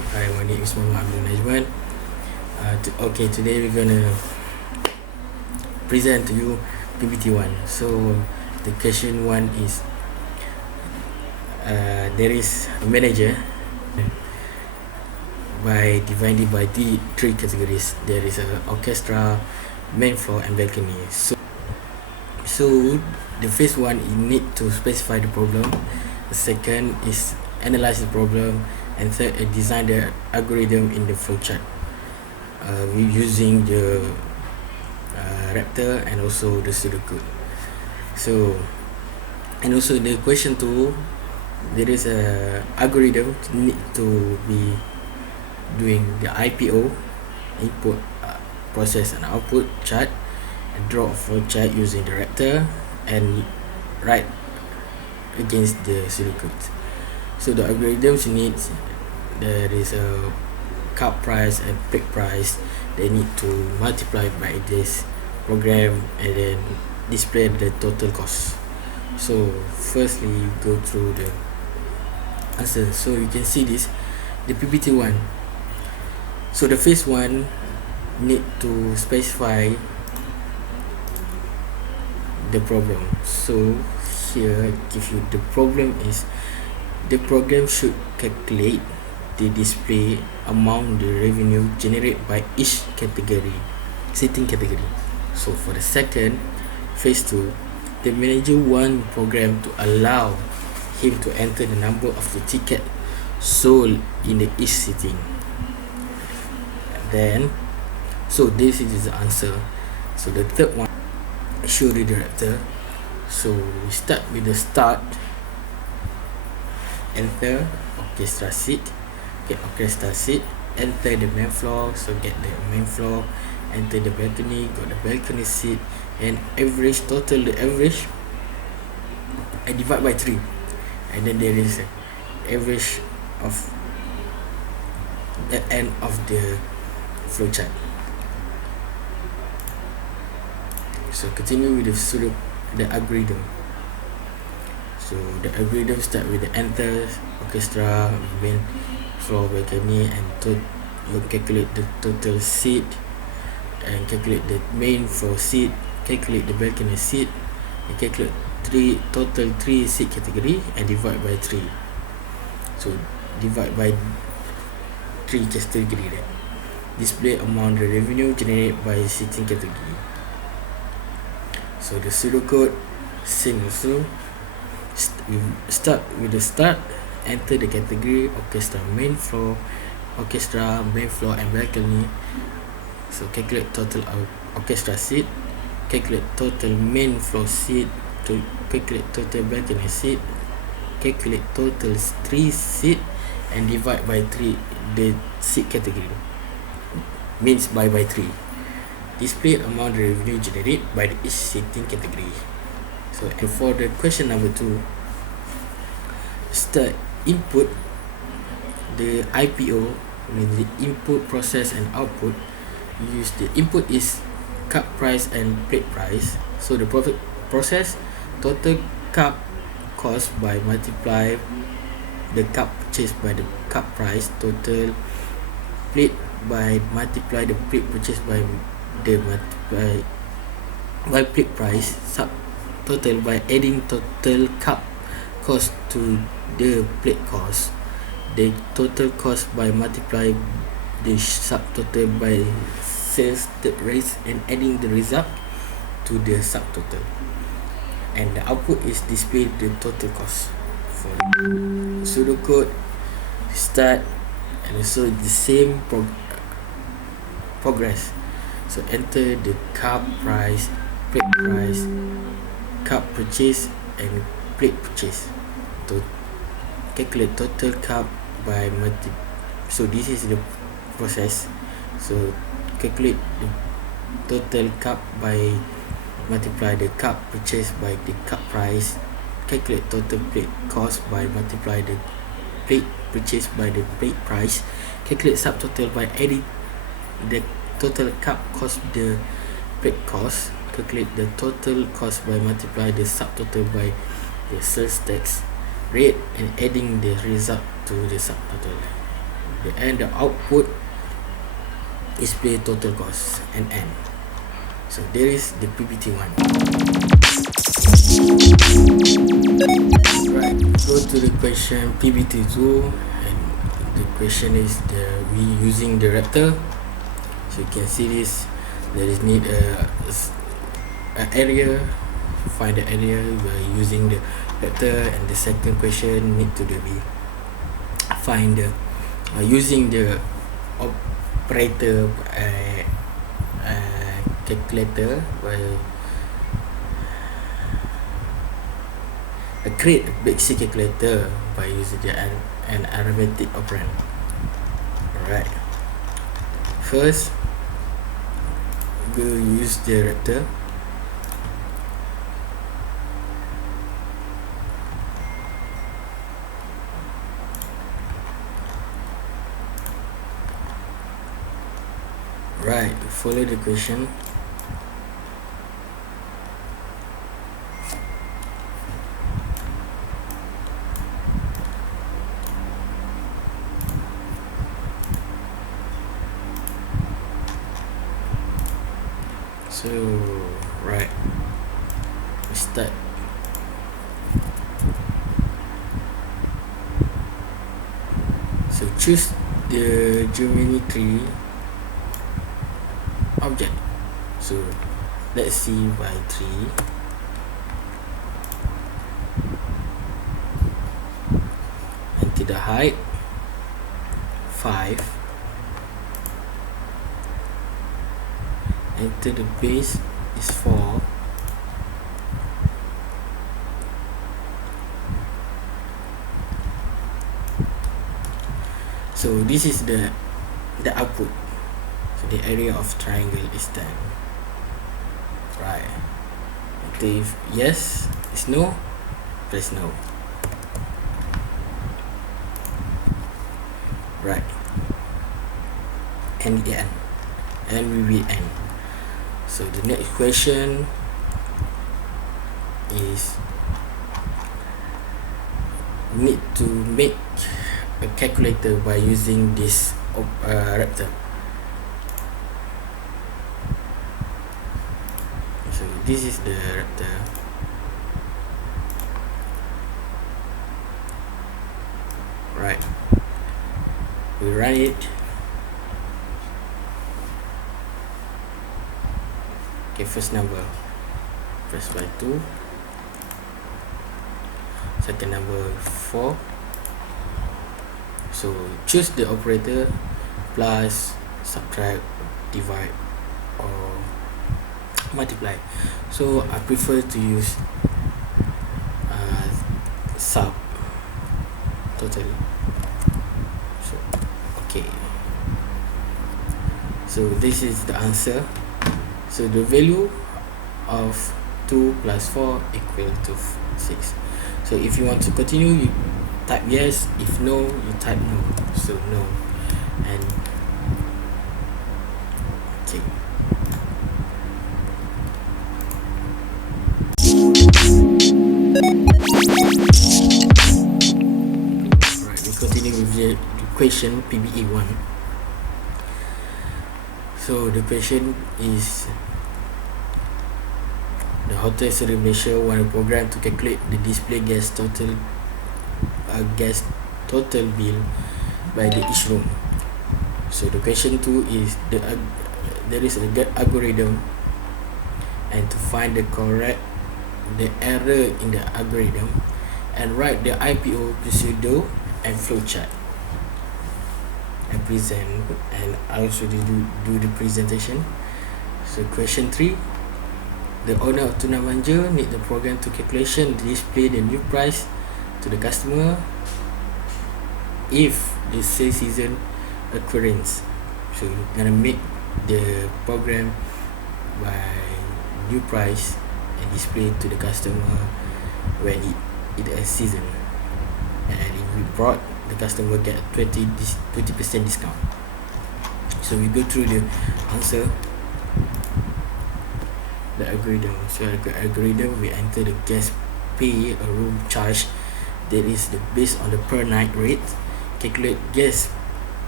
Hi, my name is Muhammad Abdul Najman. Today we're gonna present to you PPT1. So the question 1 is there is a manager by dividing by the three categories. There is a orchestra, main floor, and balcony. So the first one, you need to specify the problem. The second is analyze the problem, and third, design the algorithm in the flowchart using the Raptor and also the pseudocode. So, and also the question 2, there is a algorithm need to be doing the IPO, input, process and output chart, and draw a flowchart using the Raptor and write against the pseudocode. So the algorithms needs, there is a cap price and peak price. They need to multiply by this program and then display the total cost. So firstly, go through the answer. So you can see this, the PPT1. So the first one need to specify the problem. So here give you the problem is the program should calculate the display among the revenue generated by each category, seating category. So for the second, phase 2, the manager want program to allow him to enter the number of the ticket sold in the each sitting. Then, so this is the answer. So the third one, show the director. So we start with the start, enter orchestra seat, get orchestra seat, enter the main floor, so get the main floor, enter the balcony, got the balcony seat, and average, total the average, I divide by 3, and then there is an average of the end of the flowchart. So continue with the algorithm. So the algorithm start with the enter orchestra, main floor, balcony, and you calculate the total seat and calculate the main floor seat, calculate the balcony seat, and calculate total 3 seat category and divide by 3. So divide by 3 category, then display amount the revenue generated by seating category. So the pseudocode same also. We start with the start, enter the category orchestra, main floor, orchestra, main floor, and balcony. So calculate total orchestra seat, calculate total main floor seat, to calculate total balcony seat, calculate total 3 seat, and divide by 3 the seat category, means by 3. Display amount of revenue generated by the each seating category. So, and for the question number 2, start input the IPO, means the input, process, and output. Use the input is cup price and plate price. So the process, total cup cost by multiply the cup purchased by the cup price, total plate by multiply the plate purchased by the by plate price, sub total by adding total cup cost to the plate cost, the total cost by multiply the subtotal by sales rates and adding the result to the subtotal, and the output is display the total cost. For pseudocode, start, and also the same progress. So enter the cup price, plate price, cup purchase, and plate purchase to calculate total cup by so this is the process. So calculate the total cup by multiply the cup purchase by the cup price, calculate total plate cost by multiply the plate purchase by the plate price, calculate subtotal by adding the total cup cost the plate cost, calculate the total cost by multiply the subtotal by the sales tax rate and adding the result to the subtotal. the output display total cost and end. So there is the PPT one. Right, go to the question PPT 2, and the question is we using the raptor. So you can see this, there is need a area, find the area by using the raptor. And the second question need to be find the using the operator calculator by create a basic calculator by using an arithmetic operand. Alright, first go use the raptor. Right, follow the question. So right, we start. So choose the geometry object. So let's see by 3, enter the height 5, enter the base is 4, so this is the output. So the area of triangle is 10. Right, if yes is no, press no. Right, and the end, and we will end. So the next question is need to make a calculator by using this raptor. So this is the raptor. Right, we run it. Okay, first number press by 2, second number 4. So choose the operator plus, subtract, divide, or multiply. So I prefer to use sub totally. So okay, so this is the answer. So the value of 2 plus 4 equal to 6. So if you want to continue, you type yes. If no, you type no. So no. And okay, right, we continue with the question PBE 1. So the question is, the Hotel Serai Malaysia want a program to calculate the display gas total bill by the each room. So the question 2 is there is a algorithm, and to find the error in the algorithm, and write the IPO procedure and flowchart and present, and also do the presentation. So question 3, the owner of Tuna Manja need the program to calculation display the new price to the customer if the sale season occurrence. So you're gonna make the program by new price and display to the customer when it is season, and if we brought, the customer get a 20% discount. So we go through the answer, the algorithm. So the algorithm, we enter the guest pay a room charge that is based on the per night rate, calculate guest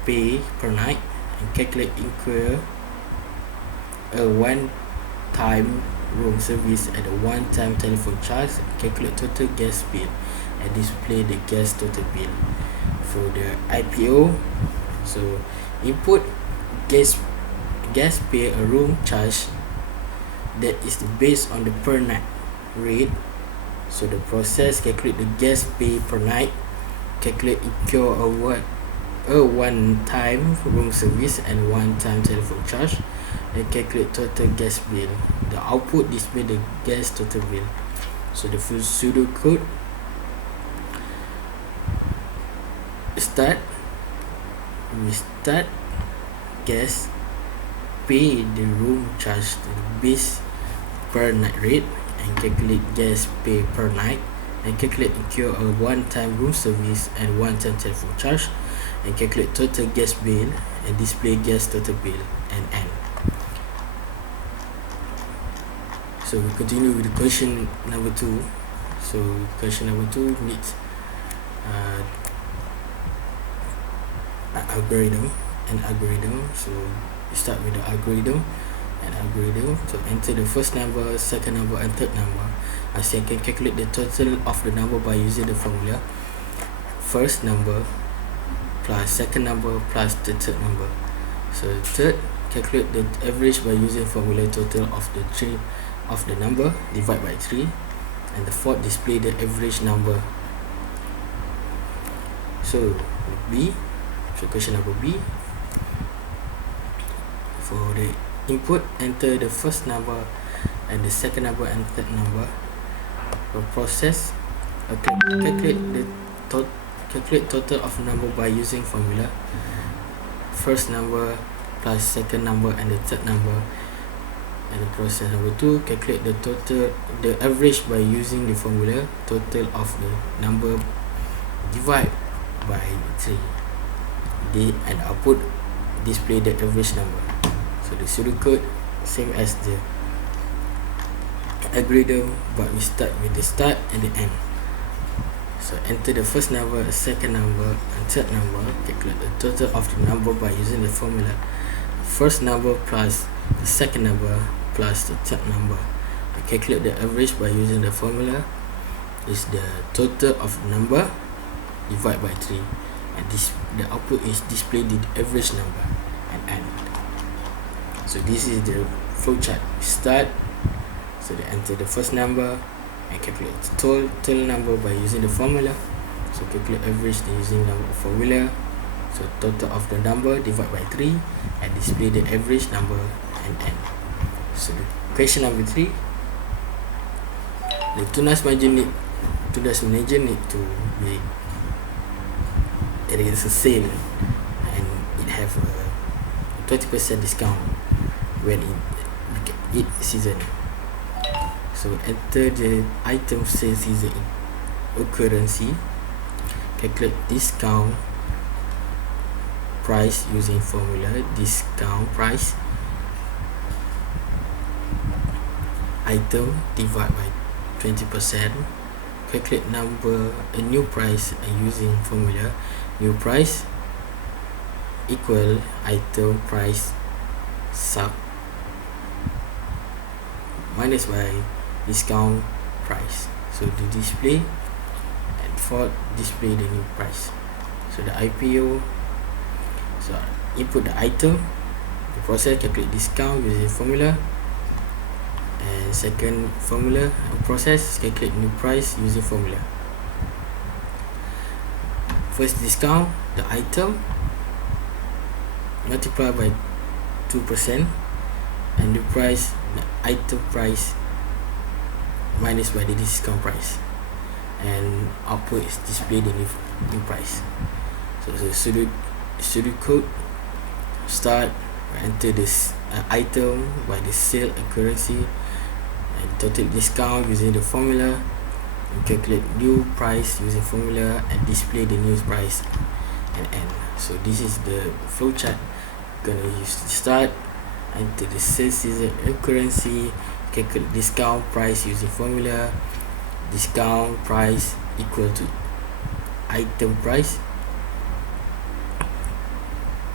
pay per night and calculate incur a one-time room service and a one-time telephone charge, calculate total gas bill and display the gas total bill. For the IPO, so input gas pay a room charge that is based on the per night rate. So the process calculate the gas pay per night, calculate incur a one-time room service and one-time telephone charge, and calculate total gas bill. The output display the gas total bill. So the full pseudocode: we start gas pay the room charge to the base per night rate and calculate gas pay per night and calculate incur a one-time room service and one-time telephone charge and calculate total gas bill and display gas total bill and end. So we continue with the question number 2. So question number 2 needs an algorithm. So we start with the algorithm. So enter the first number, second number and third number. As I can calculate the total of the number by using the formula first number plus second number plus the third number. So the third, calculate the average by using formula total of the three of the number divide by 3, and the fourth, display the average number. So question number B, for the input, enter the first number and the second number and third number. For process, calculate total of number by using formula first number plus second number and the third number. And the process number 2, calculate the average by using the formula total of the number divide by 3. And output display the average number. So the pseudocode same as the algorithm, but we start with the start and the end. So enter the first number, second number and third number. Calculate the total of the number by using the formula first number plus the second number plus the third number. And calculate the average by using the formula is the total of number divided by 3, and the output is display the average number and end. So this is the flow chart. Start, so they enter the first number and calculate the total number by using the formula. So calculate average using the formula. So total of the number divided by 3 and display the average number and end. So the question number 3, the tunas manager need to be, there is a sale and it have a 20% discount when it season. So enter the item sale season occurrence, calculate discount price using formula discount price item divide by 20%, calculate a new price and using formula new price equal item price sub minus by discount price. So the display, and for display the new price. So the IPO, so input the item, the process calculate discount using formula, and second formula process calculate new price using formula. First discount, the item multiply by 2%, and the price, the item price minus by the discount price, and output is display the new price. So the pseudocode start, enter this item by the sale occurrence and total discount using the formula, and calculate new price using formula and display the new price and end. So this is the flow chart. Gonna use the start, enter the sales season occurrence, calculate discount price using formula discount price equal to item price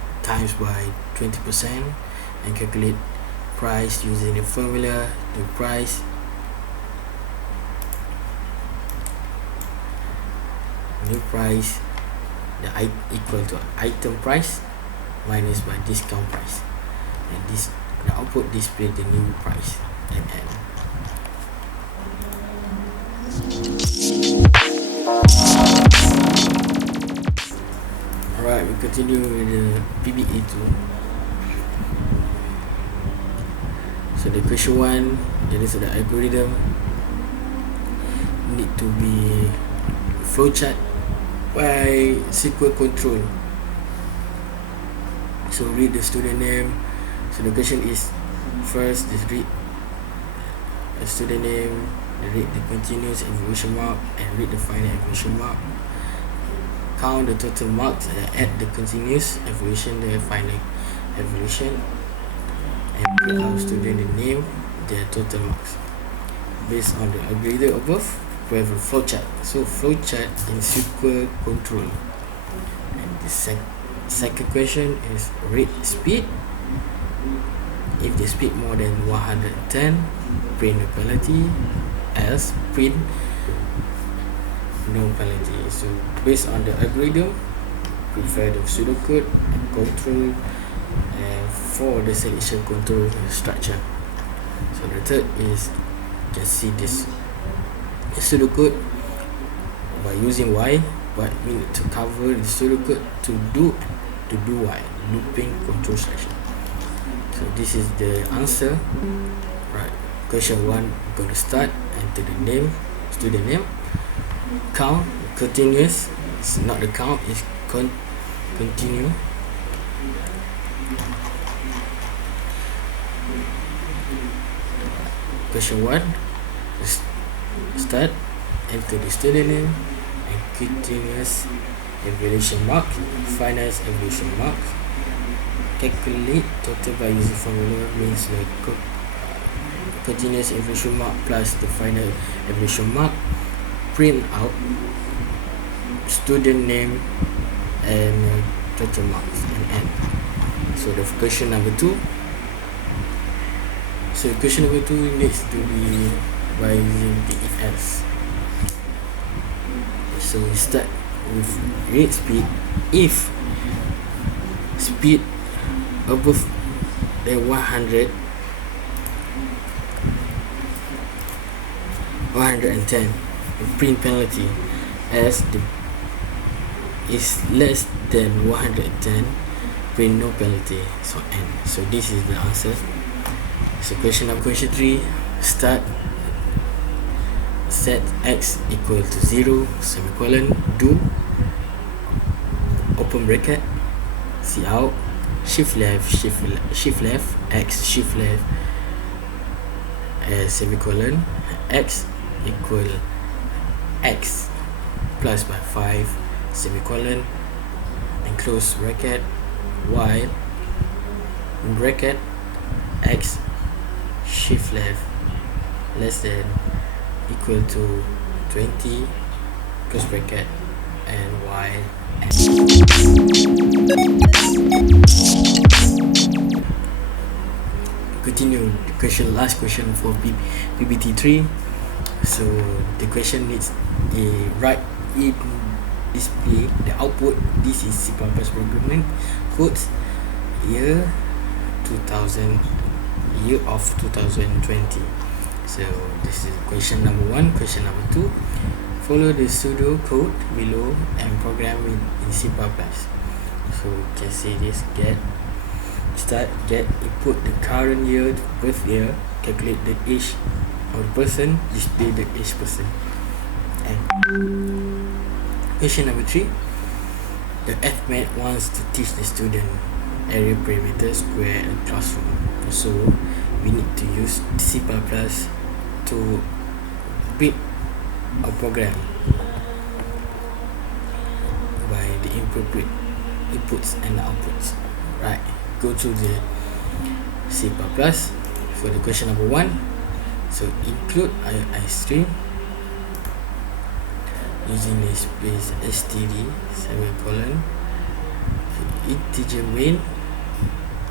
times by 20% and calculate price using the formula. The price new price equal to item price minus by discount price, and this the output display the new price and end. Alright, we continue with the PBA2. So the question 1, that is the algorithm need to be flowchart by SQL control. So read the student name. So the question is, first is read the student name, read the continuous evolution mark, and read the final evolution mark. Count the total marks and add the continuous evolution, the final evolution, and print out student name, their total marks. Based on the algorithm above, we have a flowchart. So flowchart in SQL control. And the second question is rate speed. If the speed more than 110, print a penalty, else print no penalty. So based on the algorithm, prepare the pseudocode and control, and for the selection control structure. So the third is, just see this pseudocode by using while, but we need to cover the pseudocode to do while looping control structure. So this is the answer. Right, question 1, going to start, enter the name, student name, count, continuous, it's not the count, it's continue. Question 1, start, enter the student name and continuous evaluation mark, final evaluation mark. Calculate total by using formula, means like continuous evaluation mark plus the final evaluation mark. Print out student name and total marks and end. So the question number 2. So question number 2 needs to be by using the if else. So we start with rate speed. If speed above the 110, print penalty. As the is less than 110, print no penalty. So end. So this is the answer. So question 3, start, set x equal to 0, semicolon, do, open bracket, see out, shift left, x, shift left, semicolon, x equal x plus by 5, semicolon, and close bracket, while in bracket x shift left less than equal to 20, close bracket, and while continue the question, last question for PBT3. So the question needs a write in display the output. This is C++ programming codes year of 2020. So this is question number 1. Question number 2, follow the pseudo code below and program in C++. So you can see this: get start, get input the current year, birth year, calculate the age of the person, display the age person. And question number 3, the FMAT wants to teach the student area, perimeter, square, and classroom. So we need to use C++ to build a program by the appropriate inputs and outputs. Right, go to the C++ for the question number 1. So include iStream using the space std semicolon integer main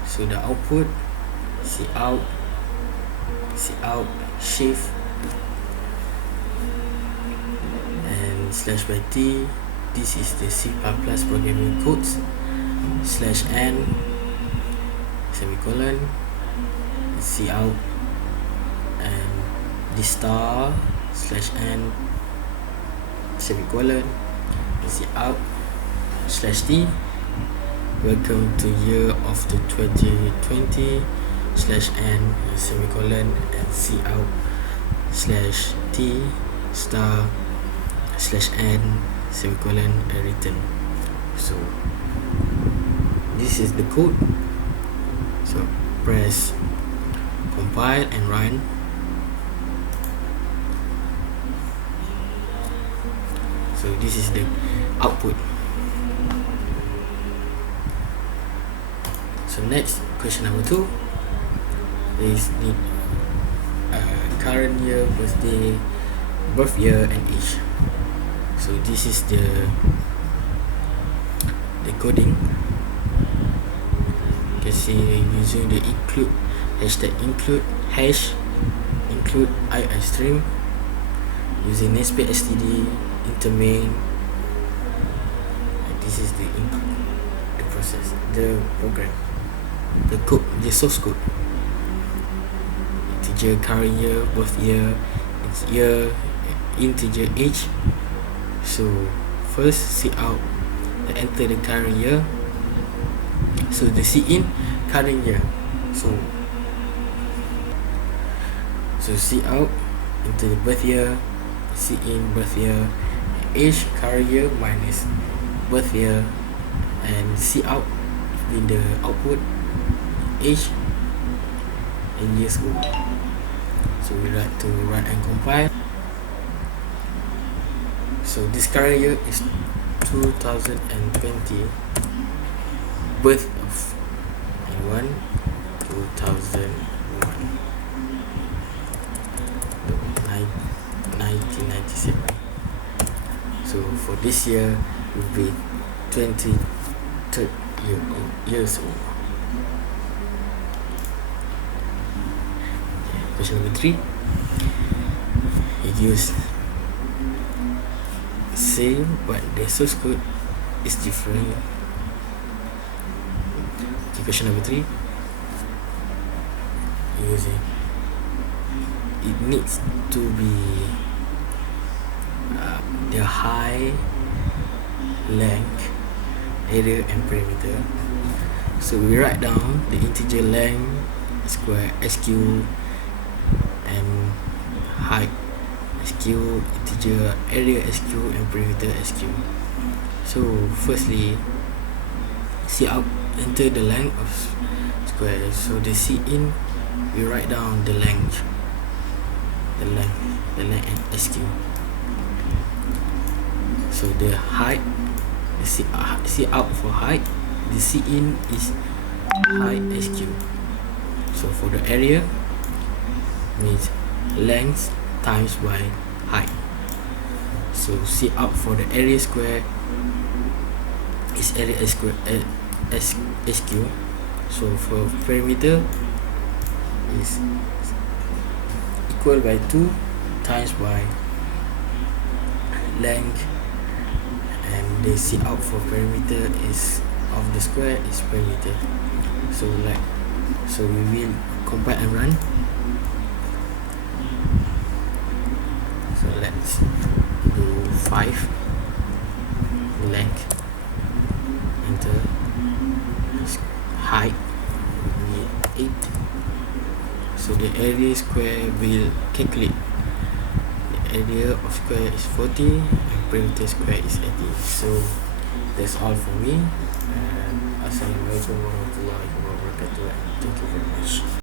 So the output, cout, shift, and slash by t. This is the C++ programming codes, /n, semicolon, cout, and the star, /n, semicolon, cout, /t. Welcome to year of the 2020, /n, semicolon, and cout, /t, star, /n, semicolon, and return. So this is the code. So press compile and run. So this is the output. So next, question number 2 is the current year, birth year, and age. So this is the coding. You can see using the include hashtag include string, using namespace std intermain. And this is the process, the program, the code, the source code. Integer current year, birth year, integer age. So first cout, enter the current year. So the cin, current year. So cout, enter the birth year, cin, birth year, age, current year minus birth year, and cout in the output, age in years old. So we like to run and compile. So this current year is 2020, birth of 2001, 1997. So for this year will be 23rd years old. Question number 3. It use same, but the source code is different. Okay, question number 3. Using it needs to be the high, length, area, and perimeter. So we write down the integer length square sq and height sq, integer area sq, and perimeter sq. So firstly, cout, enter the length of square. So the cin, we write down the length and sq. So the height, cout for height, the cin is height sq. So for the area, means length times by height. So cout for the area square is area square sq. So for perimeter is equal by 2 times by length, and the cout for perimeter is of the square is perimeter. So we will compile and run. So let's do 5 length, enter, height will be 8. So the area square will calculate. The area of square is 40 and perimeter square is 80. So that's all for me. Assalamualaikum warahmatullahi wabarakatuh. Thank you very much.